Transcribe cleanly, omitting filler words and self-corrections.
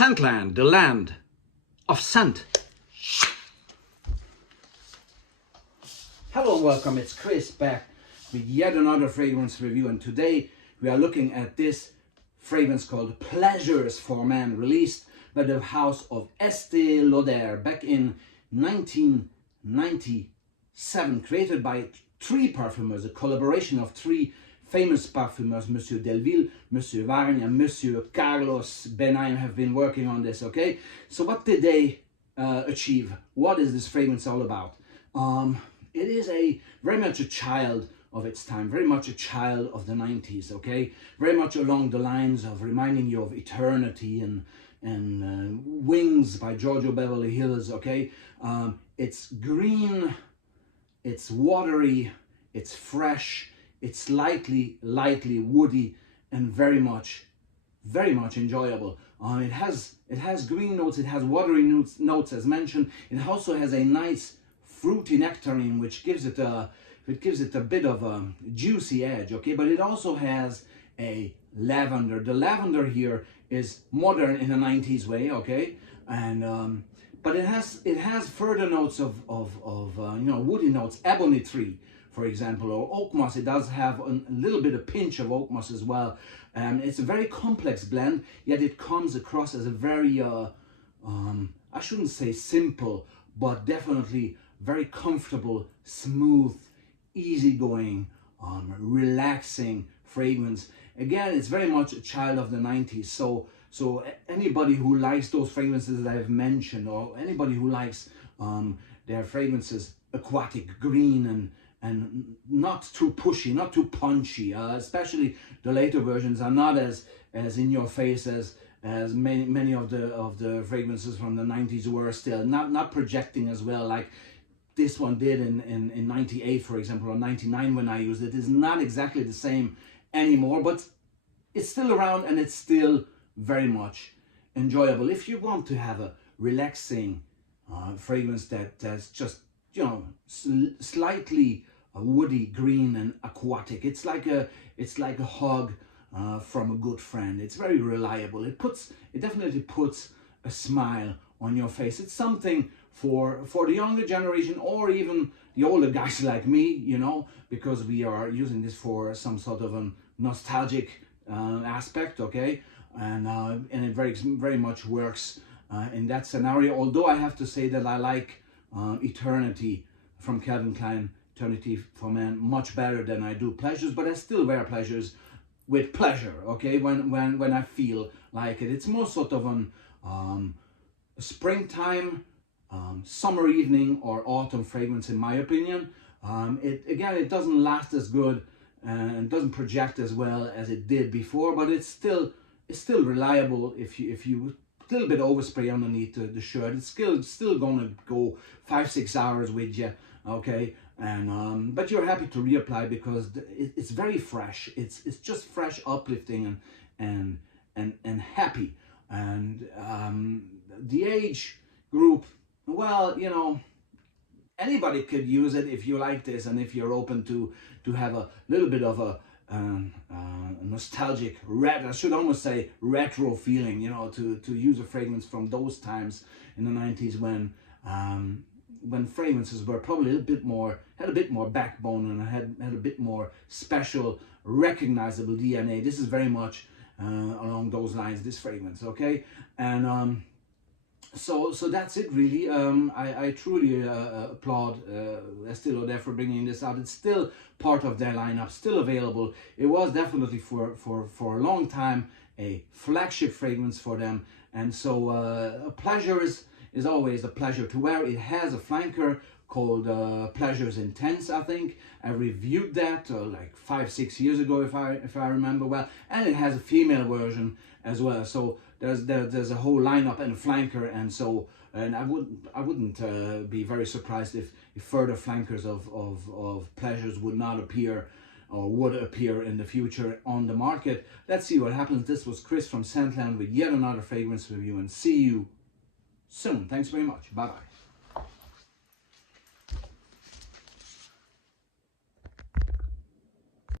Scentland, the land of scent. Hello and welcome, it's Chris back with yet another fragrance review, and today we are looking at this fragrance called Pleasures for Men, released by the house of Estee Lauder back in 1997, created by three perfumers, a collaboration of three famous perfumers, Monsieur Delville, Monsieur Vargne, and Monsieur Carlos Benaim have been working on this, okay? So what did they achieve? What is this fragrance all about? It is very much a child of its time, very much a child of the 90s, okay? Very much along the lines of reminding you of Eternity and Wings by Giorgio Beverly Hills, okay? It's green, it's watery, it's fresh, it's lightly woody, and very much enjoyable. It has green notes, it has watery notes as mentioned. It also has a nice fruity nectarine, which gives it a bit of a juicy edge, okay? But it also has a lavender. The lavender here is modern in a 90s way, okay? And but it has further notes of woody notes, ebony tree, for example, or oak moss. It does have a little bit of pinch of oak moss as well. It's a very complex blend, yet it comes across as a very I shouldn't say simple, but definitely very comfortable, smooth, easygoing, relaxing fragrance. Again, it's very much a child of the 90s. So anybody who likes those fragrances that I've mentioned, or anybody who likes their fragrances aquatic, green, and not too pushy, not too punchy, especially the later versions are not as in your face as many of the fragrances from the 90s were. Still not projecting as well like this one did in 98, for example, or 99 when I used it. It's not exactly the same anymore, but it's still around and it's still very much enjoyable. If you want to have a relaxing fragrance that's just, slightly woody, green, and aquatic, it's like a hug from a good friend. It's very reliable. It definitely puts a smile on your face. It's something for the younger generation, or even the older guys like me, because we are using this for some sort of a nostalgic aspect, okay? And it very much works in that scenario. Although I have to say that I like Eternity from Calvin Klein, Eternity for Men, much better than I do Pleasures, but I still wear Pleasures with pleasure, okay? When I feel like it. It's more sort of a springtime, summer evening or autumn fragrance, in my opinion. It doesn't last as good and doesn't project as well as it did before, but it's still reliable. If you a little bit overspray underneath the shirt, it's still gonna go 5-6 hours with you, okay? And but you're happy to reapply because it's very fresh. It's just fresh, uplifting, and happy. And the age group, well, anybody could use it if you like this, and if you're open to have a little bit of a nostalgic, I should almost say retro feeling, to use a fragrance from those times in the 90s when fragrances were probably had a bit more backbone and had a bit more special, recognizable DNA. This is very much along those lines, this fragrance, okay? And so that's it, really. I truly applaud Estee Lauder for bringing this out. It's still part of their lineup, still available. It was definitely for a long time a flagship fragrance for them, and so a pleasure is always a pleasure to wear. It has a flanker called Pleasures Intense, I think. I reviewed that like 5-6 years ago, if I remember well, and it has a female version as well. So there's a whole lineup and a flanker, and I wouldn't be very surprised if further flankers of Pleasures would not appear or would appear in the future on the market. Let's see what happens. This was Chris from Scentland with yet another fragrance review, and see you soon. Thanks very much. Bye bye.